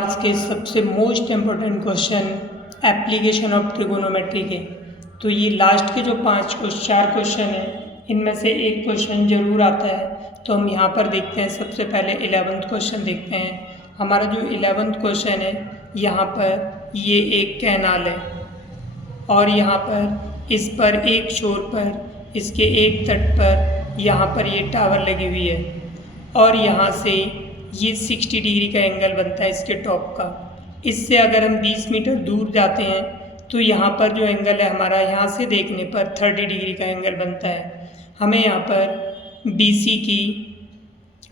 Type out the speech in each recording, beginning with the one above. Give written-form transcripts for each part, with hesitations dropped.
Marks के सबसे most important question application of trigonometry के। तो ये लास्ट के जो 4 क्वेश्चन हैं इनमें से एक क्वेश्चन ज़रूर आता है। तो हम यहाँ पर देखते हैं, सबसे पहले 11वां क्वेश्चन देखते हैं। हमारा जो 11वां क्वेश्चन है, यहाँ पर ये एक कैनाल है और यहाँ पर इस पर एक छोर पर इसके एक तट पर यहाँ पर ये टावर लगी हुई है और यहाँ से ये 60 डिग्री का एंगल बनता है इसके टॉप का। इससे अगर हम 20 मीटर दूर जाते हैं तो यहाँ पर जो एंगल है हमारा, यहाँ से देखने पर 30 डिग्री का एंगल बनता है। हमें यहाँ पर BC की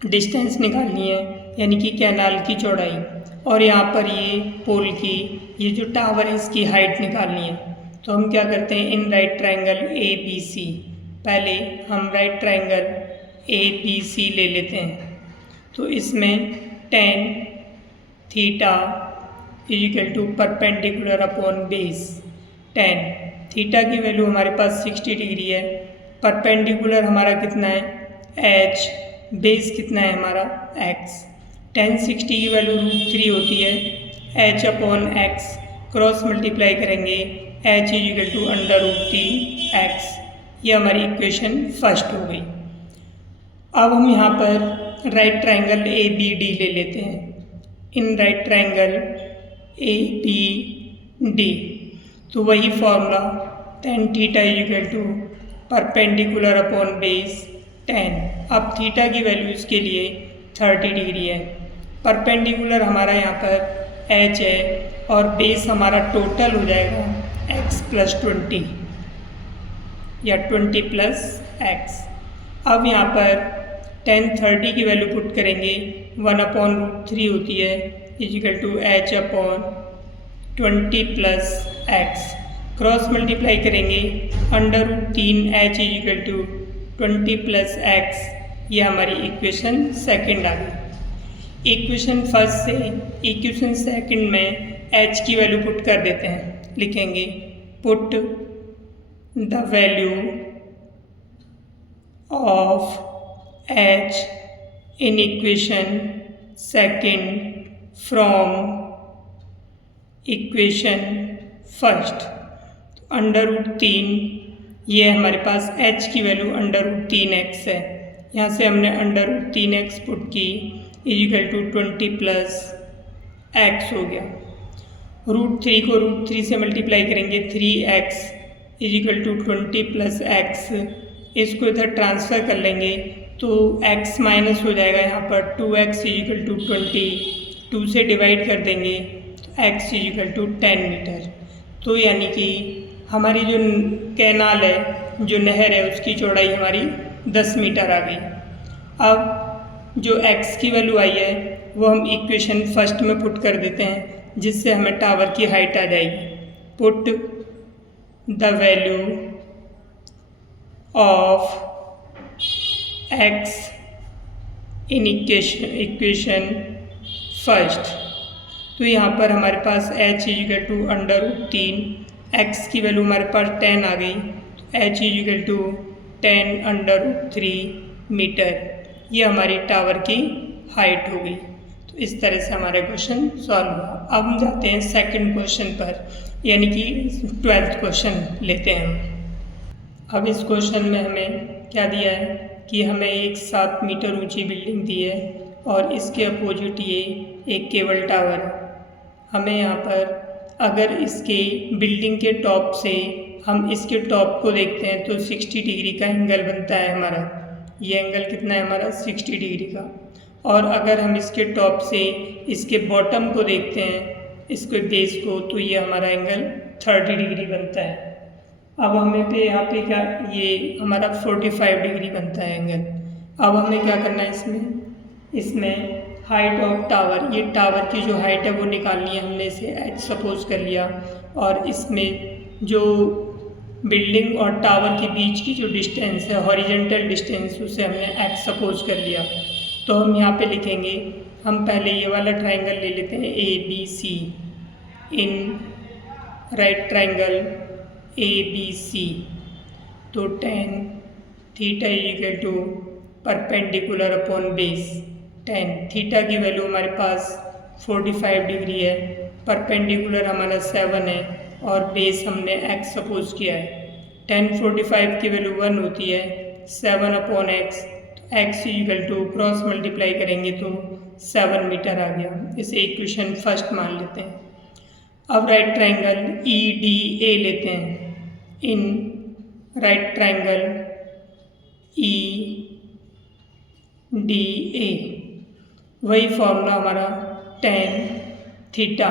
डिस्टेंस निकालनी है, यानी कि कैनाल की चौड़ाई, और यहाँ पर ये पोल की, ये जो टावर है इसकी हाइट निकालनी है। तो हम क्या करते हैं, इन राइट ट्रायंगल ABC, पहले हम राइट ट्रायंगल ABC ले लेते हैं। तो इसमें tan theta equal to perpendicular upon base. tan theta की वैल्यू हमारे पास 60 डिग्री है, परपेंडिकुलर हमारा कितना है h, बेस कितना है हमारा x। tan 60 की वैल्यू √3 होती है, h upon x cross multiply करेंगे, h इजिकल टू √3x। ये हमारी इक्वेशन फर्स्ट हो गई। अब हम यहाँ पर राइट ट्रायंगल ABD ले लेते हैं। इन राइट ट्रायंगल ABD, तो वही formula tan theta equal to perpendicular upon base tan। अब थीटा की वैल्यू इसके लिए 30 डिग्री है, परपेंडिकुलर हमारा यहाँ पर h है और बेस हमारा टोटल हो जाएगा x + 20 या 20 + x। अब यहाँ पर tan 30 की वैल्यू पुट करेंगे, 1/√3 होती है equal to h upon 20 + x। Cross multiply करेंगे, √3h इजिकल टू 20 + x। ये हमारी इक्वेशन सेकंड आ गई। इक्वेशन फर्स्ट से इक्वेशन सेकंड में h की वैल्यू पुट कर देते हैं। लिखेंगे put the value of h in equation second from equation first। √3, ये हमारे पास h की वैल्यू √3x है, यहाँ से हमने √3x पुट की इजिकल टू 20 + x हो गया। √3 को √3 से मल्टीप्लाई करेंगे, 3x इजिकल टू 20 + x। इसको इधर ट्रांसफ़र कर लेंगे तो x माइनस हो जाएगा, यहाँ पर 2x इजिकल टू 20, 2 से डिवाइड कर देंगे तो x इजिकल टू 10 मीटर। तो यानी कि हमारी जो कैनाल है, जो नहर है, उसकी चौड़ाई हमारी 10 मीटर आ गई। अब जो x की वैल्यू आई है वो हम इक्वेशन फर्स्ट में पुट कर देते हैं, जिससे हमें टावर की हाइट आ जाएगी। Put the value of x in equation first. तो यहाँ पर हमारे पास h इजिकल टू √3, x की वैल्यू हमारे पास 10 आ गई, तो h इजिकल टू 10 √3 मीटर। ये हमारी टावर की हाइट हो गई। तो इस तरह से हमारा क्वेश्चन सॉल्व हुआ। अब हम जाते हैं सेकंड क्वेश्चन पर, यानी कि 12th क्वेश्चन लेते हैं। अब इस क्वेश्चन में हमें क्या दिया है कि हमें एक 7 मीटर ऊंची बिल्डिंग दी है और इसके अपोजिट ये एक केबल टावर है। हमें यहाँ पर अगर इसके बिल्डिंग के टॉप से हम इसके टॉप को देखते हैं तो 60 डिग्री का एंगल बनता है हमारा। ये एंगल कितना है हमारा, 60 डिग्री का। और अगर हम इसके टॉप से इसके बॉटम को देखते हैं, इसके बेस को, तो ये हमारा एंगल 30 डिग्री बनता है। अब हमें पे यहाँ पे क्या, ये हमारा 45 डिग्री बनता है एंगल। अब हमें क्या करना है, इसमें हाइट ऑफ टावर, ये टावर की जो हाइट है वो निकालनी है। हमने इसे h सपोज कर लिया और इसमें जो बिल्डिंग और टावर के बीच की जो डिस्टेंस है, हॉरिजेंटल डिस्टेंस, उसे हमने x सपोज कर लिया। तो हम यहाँ पे लिखेंगे, हम पहले ये वाला ट्राइंगल ले लेते हैं ABC। In right triangle ABC, तो tan theta equal to perpendicular upon base. tan theta की वैल्यू हमारे पास 45 डिग्री है, परपेंडिकुलर हमारा 7 है और बेस हमने x सपोज किया है। tan 45 की वैल्यू 1 होती है, 7/x, x equal to cross multiply करेंगे तो 7 मीटर आ गया। इसे इक्वेशन फर्स्ट मान लेते हैं। अब राइट ट्रायंगल EDA लेते हैं। इन राइट ट्रायंगल EDA वही फॉर्मूला हमारा tan थीटा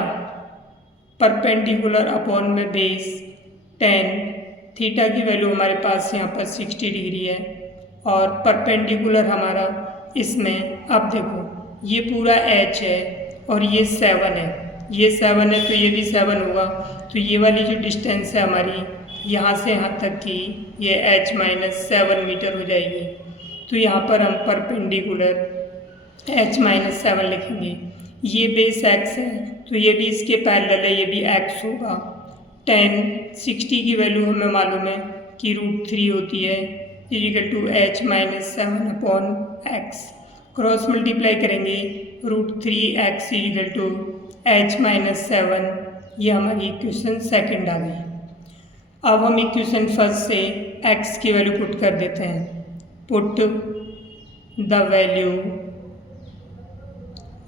परपेंडिकुलर अपॉन में बेस tan थीटा की वैल्यू हमारे पास यहाँ पर 60 डिग्री है और परपेंडिकुलर हमारा इसमें, अब देखो ये पूरा h है और ये 7 है, ये 7 है तो ये भी 7 होगा, तो ये वाली जो डिस्टेंस है हमारी यहाँ से यहाँ तक की ये h-7 मीटर हो जाएगी। तो यहाँ पर हम परपेंडिकुलर h-7 लिखेंगे। ये बेस x है तो ये भी इसके पैरेलल है, ये भी x होगा। tan 60 की वैल्यू हमें मालूम है कि √3 होती है, equal to h-7/x। Cross multiply करेंगे √3x इक्वल टू h-7, ये हमारी इक्वेशन सेकंड आ गई। अब हम इक्वेशन फर्स्ट से x की वैल्यू पुट कर देते हैं। Put the value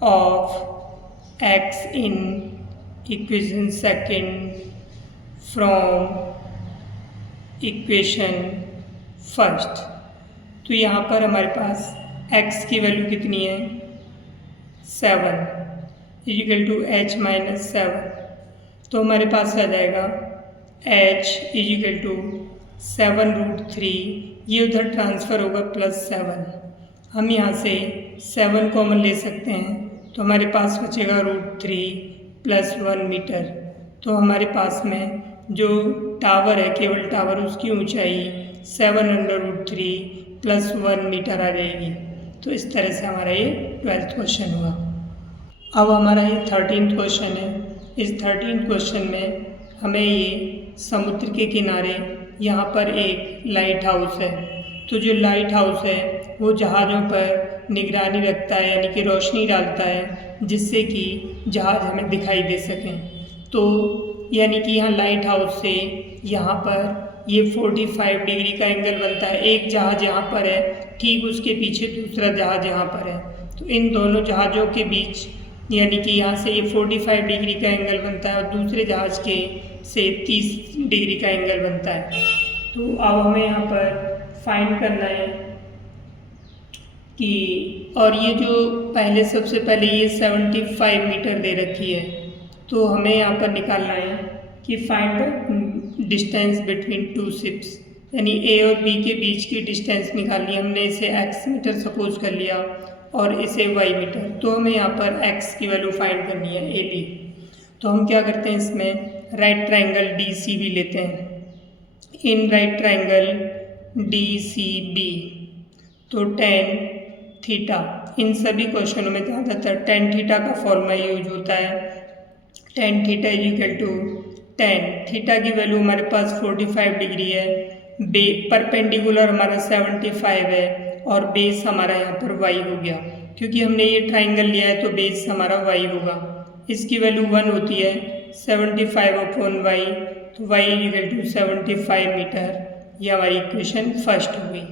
of x in equation second from equation first. तो यहाँ पर हमारे पास x की वैल्यू कितनी है, 7 इक्वल टू h-7, तो हमारे पास आ जाएगा h इक्वल टू 7√3, ये उधर ट्रांसफ़र होगा +7। हम यहाँ से 7 कॉमन ले सकते हैं तो हमारे पास बचेगा √3 + 1 मीटर। तो हमारे पास में जो टावर है, केबल टावर, उसकी ऊंचाई 7/√3 + 1 मीटर आ जाएगी। तो इस तरह से हमारा ये 12th क्वेश्चन हुआ। अब हमारा ये 13th क्वेश्चन है। इस 13th क्वेश्चन में हमें ये समुद्र के किनारे यहाँ पर एक लाइट हाउस है। तो जो लाइट हाउस है वो जहाज़ों पर निगरानी रखता है, यानी कि रोशनी डालता है जिससे कि जहाज़ हमें दिखाई दे सकें। तो यानी कि यहाँ लाइट हाउस से यहाँ पर ये 45 डिग्री का एंगल बनता है। एक जहाज़ यहाँ पर है, ठीक उसके पीछे दूसरा जहाज़ यहाँ पर है, तो इन दोनों जहाज़ों के बीच यानी कि यहाँ से ये 45 डिग्री का एंगल बनता है और दूसरे जहाज़ के से 30 डिग्री का एंगल बनता है। तो अब हमें यहाँ पर फाइंड करना है कि, और ये जो पहले सबसे पहले ये 75 मीटर दे रखी है, तो हमें यहाँ पर निकालना है कि find the distance between two ships, यानी ए और बी के बीच की डिस्टेंस निकालनी है। हमने इसे x मीटर सपोज कर लिया और इसे y मीटर, तो हमें यहाँ पर x की वैल्यू फाइंड करनी है ए बी। तो हम क्या करते हैं, इसमें राइट ट्रायंगल DCB लेते हैं। इन राइट ट्रायंगल DCB तो tan थीटा, इन सभी क्वेश्चनों में ज़्यादातर tan थीटा का फॉर्मूला यूज होता है। tan theta equal to tan theta की वैल्यू हमारे पास 45 डिग्री है, परपेंडिकुलर हमारा 75 है और बेस हमारा यहाँ पर y हो गया। क्योंकि हमने ये ट्राइंगल लिया है तो बेस हमारा y होगा। इसकी वैल्यू 1 होती है, 75/y, तो y इक्वल टू 75 मीटर। ये हमारी इक्वेशन फर्स्ट हो गई।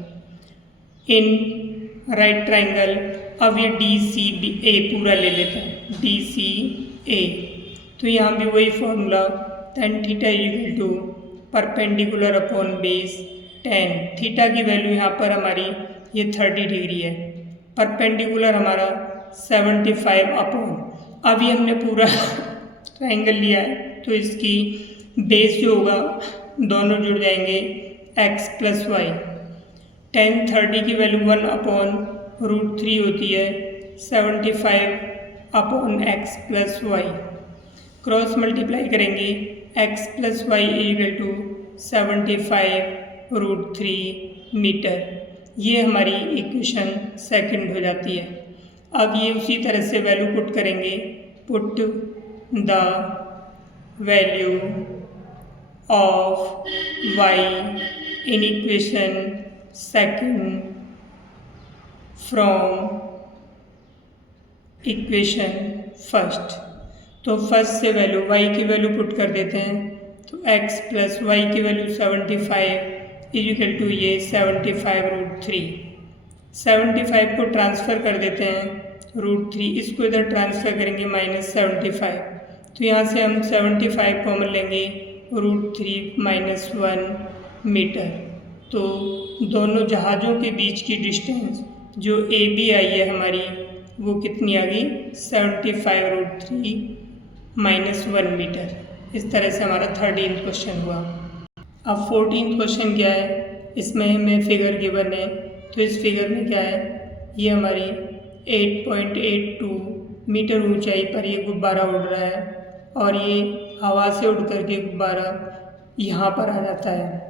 इन राइट ट्राइंगल अब ये DCA पूरा ले लेते हैं, DCA। तो यहाँ भी वही formula, tan theta equal to perpendicular upon base tan theta की वैल्यू यहाँ पर हमारी ये 30 डिग्री है, परपेंडिकुलर हमारा 75 अपॉन, अभी हमने पूरा ट्राइंगल लिया है तो इसकी बेस जो होगा दोनों जुड़ जाएंगे x + y। tan 30 की वैल्यू 1 अपॉन √3 होती है, 75 upon x + y। Cross multiply करेंगे x + y equal to 75√3 metre. ये हमारी इक्वेशन सेकंड हो जाती है। अब ये उसी तरह से वैल्यू पुट करेंगे। Put the value of y in equation second from equation first. तो फर्स्ट से वैल्यू y की वैल्यू पुट कर देते हैं, तो x प्लस वाई की वैल्यू 75 इजिकल टू ये 75√3। 75 को ट्रांसफ़र कर देते हैं √3, इसको इधर ट्रांसफ़र करेंगे -75, तो यहाँ से हम 75 कॉमन लेंगे, √3 - 1 मीटर। तो दोनों जहाज़ों के बीच की डिस्टेंस जो AB आई है हमारी, वो कितनी आ गई 75√3 - 1 मीटर। इस तरह से हमारा 13th क्वेश्चन हुआ। अब 14th क्वेश्चन क्या है, इसमें हमें फिगर गिवन है, तो इस फिगर में क्या है, ये हमारी 8.82 मीटर ऊंचाई पर ये गुब्बारा उड़ रहा है और ये हवा से उड़ करके गुब्बारा यहाँ पर आ जाता है।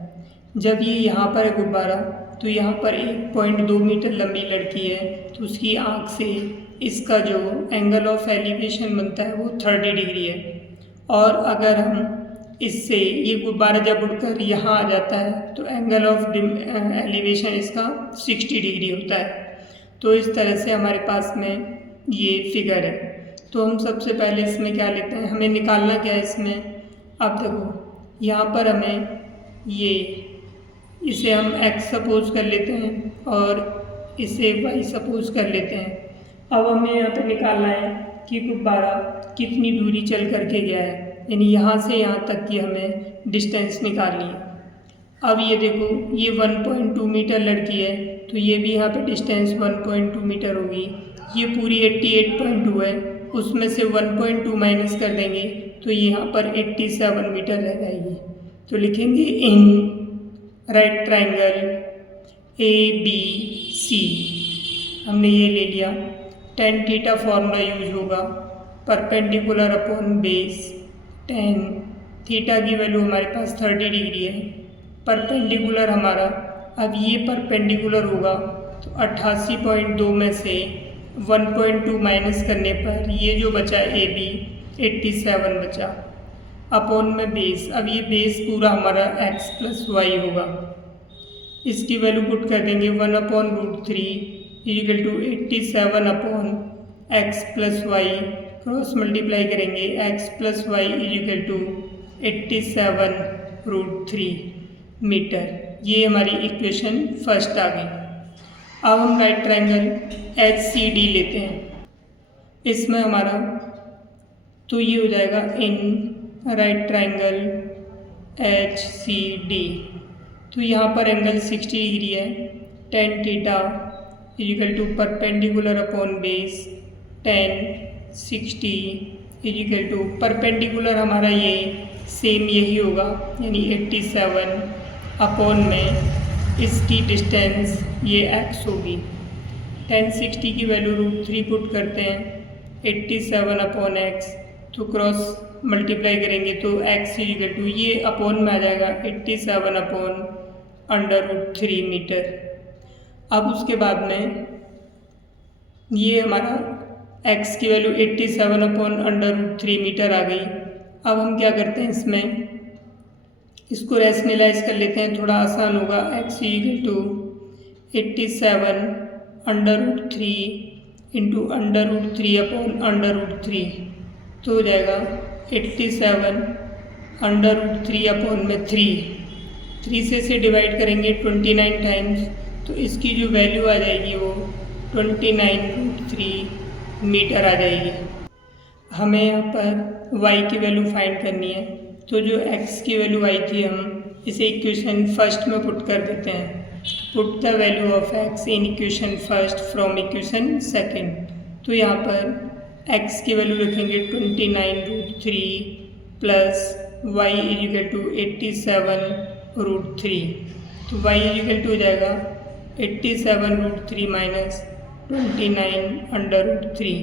जब ये यहाँ पर है गुब्बारा, तो यहाँ पर 1.2 मीटर लंबी लड़की है, तो उसकी आँख से इसका जो एंगल ऑफ एलिवेशन बनता है वो 30 डिग्री है। और अगर हम इससे ये गुब्बारा जब उड़कर यहाँ आ जाता है तो एंगल ऑफ एलिवेशन इसका 60 डिग्री होता है। तो इस तरह से हमारे पास में ये फिगर है। तो हम सबसे पहले इसमें क्या लेते हैं, हमें निकालना क्या है इसमें। अब देखो यहाँ पर हमें इसे हम x सपोज कर लेते हैं और इसे y सपोज कर लेते हैं। अब हमें यहाँ पर निकालना है कि गुब्बारा कितनी दूरी चल करके गया है, यानी यहाँ से यहाँ तक की हमें डिस्टेंस निकालनी है। अब ये देखो ये 1.2 मीटर लड़की है, तो ये भी यहाँ पे डिस्टेंस 1.2 मीटर होगी। ये पूरी 88.2 है, उसमें से 1.2 माइनस कर देंगे तो यहाँ पर 87 मीटर रह जाएगी। तो लिखेंगे इन राइट ट्राइंगल ABC, हमने ये ले लिया। tan थीटा फॉर्मूला यूज होगा, perpendicular upon base. tan theta की वैल्यू हमारे पास 30 डिग्री है, परपेंडिकुलर हमारा, अब ये परपेंडिकुलर होगा तो 88.2 में से 1.2 माइनस करने पर ये जो बचा AB 87 बचा, अपॉन में बेस। अब ये बेस पूरा हमारा x प्लस वाई होगा, इसकी वैल्यू पुट कर देंगे 1/√3 equal to 87 upon x plus y, cross multiply करेंगे x plus y equal to 87√3 metre. ये हमारी इक्वेशन फर्स्ट आ गई। अब हम राइट ट्राइंगल HCD लेते हैं, इसमें हमारा तो ये हो जाएगा इन राइट ट्राइंगल HCD। तो यहाँ पर एंगल 60 डिग्री है, tan theta equal to perpendicular upon base tan 60 equal to perpendicular हमारा ये सेम यही होगा, यानी 87 अपॉन में इसकी डिस्टेंस ये x होगी। tan 60 की वैल्यू √3 पुट करते हैं, 87 अपॉन x, तो क्रॉस मल्टीप्लाई करेंगे तो x इक्वल टू ये अपॉन में आ जाएगा 87 अपॉन √3 मीटर। अब उसके बाद में ये हमारा x की वैल्यू 87 अपॉन √3 मीटर आ गई। अब हम क्या करते हैं, इसमें इसको रैशनलाइज कर लेते हैं, थोड़ा आसान होगा। x equal to 87 √3 into √3 upon √3, तो हो जाएगा 87 √3 अपॉन में 3 से इसे डिवाइड करेंगे 29 टाइम्स, तो इसकी जो वैल्यू आ जाएगी वो 29√3 मीटर आ जाएगी। हमें यहाँ पर y की वैल्यू फाइंड करनी है, तो जो x की वैल्यू आई थी हम इसे इक्वेशन फर्स्ट में पुट कर देते हैं। Put the value of x in equation first from equation second. तो यहाँ पर x की वैल्यू लिखेंगे 29√3 प्लस y इक्वल टू 87√3, तो y इक्वल टू हो जाएगा 87√3 माइनस 29√3,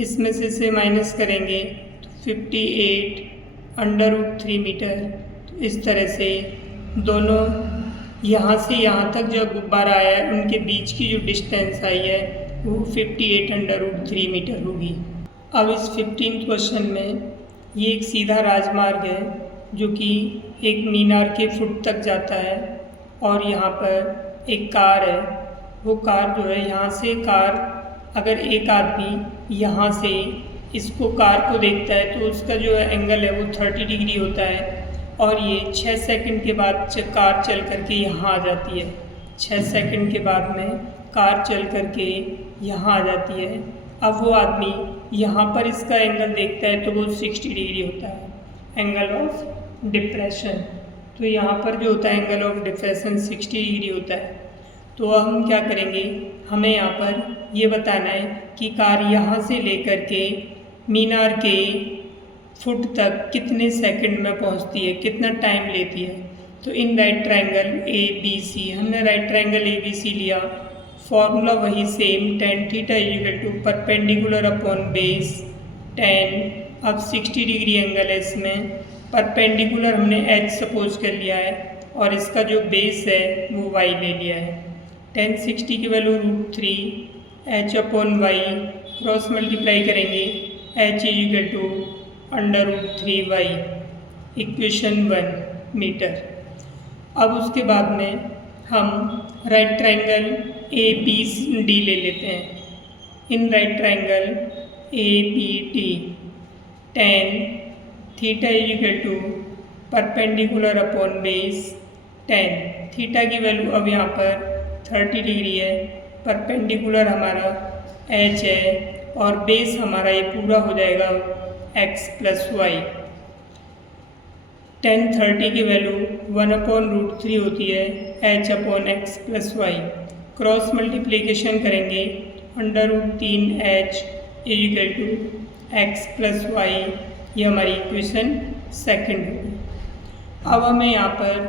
इसमें से इसे माइनस करेंगे तो 58√3 मीटर। तो इस तरह से दोनों यहाँ से यहाँ तक जो गुब्बारा आया है उनके बीच की जो डिस्टेंस आई है वो 58√3 मीटर होगी। अब इस 15th क्वेश्चन में ये एक सीधा राजमार्ग है जो कि एक मीनार के फुट तक जाता है और यहाँ पर एक कार है। वो कार जो है यहाँ से कार, अगर एक आदमी यहाँ से इसको कार को देखता है तो उसका जो एंगल है वो 30 डिग्री होता है, और ये 6 सेकंड के बाद कार चल करके यहाँ आ जाती है। 6 सेकंड के बाद में कार चल करके यहाँ आ जाती है। अब वो आदमी यहाँ पर इसका एंगल देखता है तो वो 60 डिग्री होता है, एंगल ऑफ डिप्रेशन। तो यहाँ पर जो होता है एंगल ऑफ डिप्रेशन 60 डिग्री होता है। तो हम क्या करेंगे, हमें यहाँ पर ये बताना है कि कार यहाँ से लेकर के मीनार के फुट तक कितने सेकंड में पहुँचती है, कितना टाइम लेती है। तो in right triangle A B C, हमने right triangle A B C लिया, फॉर्मूला वही same, tan theta equal to perpendicular upon base tan। अब 60 डिग्री एंगल है इसमें, परपेंडिकुलर हमने h सपोज कर लिया है और इसका जो बेस है वो y ले लिया है। tan 60 की value √3 h upon y, cross multiply करेंगे h equal to √3y, equation 1 metre. अब उसके बाद में हम right triangle A B D ले लेते हैं। In right triangle A B D tan theta equal to perpendicular upon base tan। Theta की वैल्यू अब यहाँ पर 30 डिग्री है, परपेंडिकुलर हमारा h है और बेस हमारा ये पूरा हो जाएगा x प्लस वाई। tan 30 की वैल्यू 1/√3 होती है h upon x plus y. Cross multiplication करेंगे, √3h equal to x plus y, ये हमारी इक्वेशन सेकंड होगी। अब हमें यहाँ पर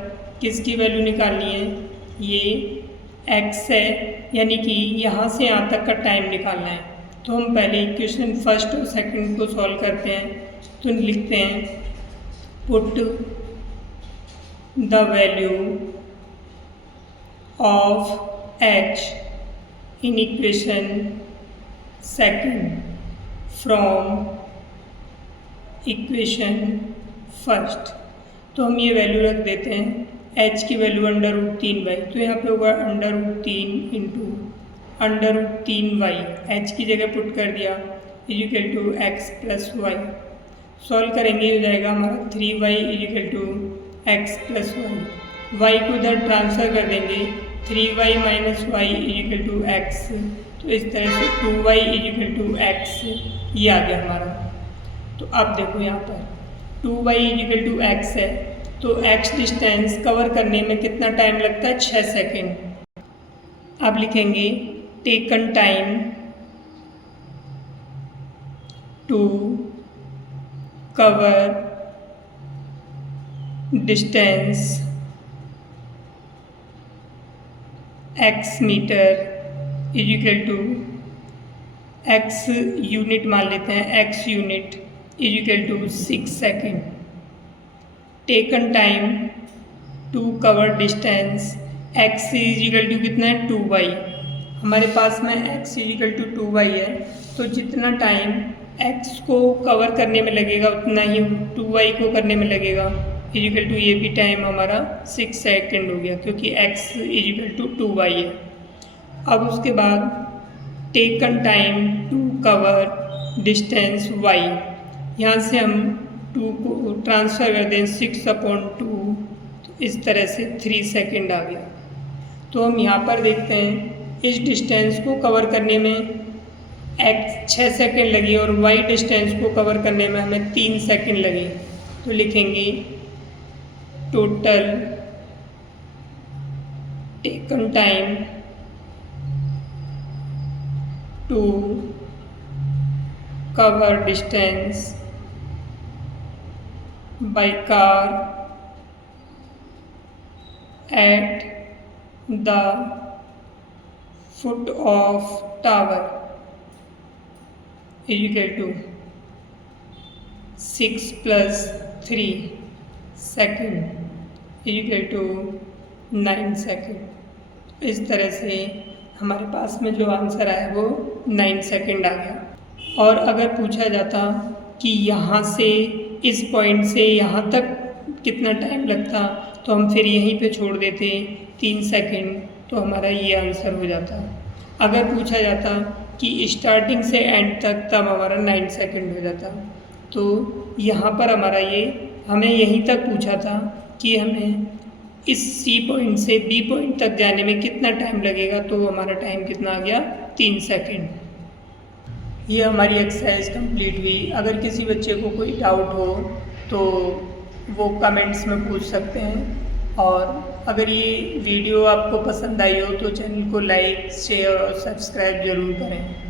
किसकी वैल्यू निकालनी है, ये x है, यानी कि यहाँ से यहाँ तक का टाइम निकालना है। तो हम पहले इक्वेशन फर्स्ट और सेकंड को सॉल्व करते हैं। तो लिखते हैं put the value of h in equation second from equation first. तो हम ये वैल्यू रख देते हैं, h की वैल्यू √3y, तो यहाँ पे होगा √3 इंटू √3y, h की जगह पुट कर दिया equal to x plus y. Solve करेंगे, हो जाएगा हमारा 3y equal to x plus y. y को इधर ट्रांसफ़र कर देंगे, 3y minus y equal to x। तो इस तरह से 2y इक्वल टू x ये आ गया हमारा। तो अब देखो यहाँ पर 2y इक्वल टू x है, तो x डिस्टेंस कवर करने में कितना टाइम लगता है, 6 सेकेंड। अब लिखेंगे taken time to cover distance x metre equal to x unit मान लेते हैं, x unit equal to 6 second. Taken time to cover distance x equal to कितना है, 2y। हमारे पास में x इक्वल टू 2y है, तो जितना टाइम x को कवर करने में लगेगा उतना ही 2y को करने में लगेगा, इक्वल टू ये भी टाइम हमारा 6 सेकेंड हो गया, क्योंकि x इक्वल टू 2y है। अब उसके बाद taken time to cover distance y, यहाँ से हम 2 को ट्रांसफ़र कर दें 6/2, तो इस तरह से 3 सेकेंड आ गया। तो हम यहाँ पर देखते हैं इस डिस्टेंस को कवर करने में x 6 सेकेंड लगी और y डिस्टेंस को कवर करने में हमें 3 सेकेंड लगे। तो लिखेंगे total taken time to cover distance by car at the foot of tower equal to 6 + 3 second equal to 9 second. इस तरह से हमारे पास में जो आंसर आया वो 9 सेकेंड आ गया। और अगर पूछा जाता कि यहाँ से इस पॉइंट से यहाँ तक कितना टाइम लगता, तो हम फिर यहीं पे छोड़ देते 3 सेकेंड, तो हमारा ये आंसर हो जाता। अगर पूछा जाता कि स्टार्टिंग से एंड तक, तब हमारा 9 सेकंड हो जाता। तो यहाँ पर हमारा ये हमें यहीं तक पूछा था कि हमें इस सी पॉइंट से बी पॉइंट तक जाने में कितना टाइम लगेगा, तो हमारा टाइम कितना आ गया, 3 सेकंड। ये हमारी एक्सरसाइज कंप्लीट हुई। अगर किसी बच्चे को कोई डाउट हो तो वो कमेंट्स में पूछ सकते हैं, और अगर ये वीडियो आपको पसंद आई हो तो चैनल को लाइक, शेयर और सब्सक्राइब ज़रूर करें।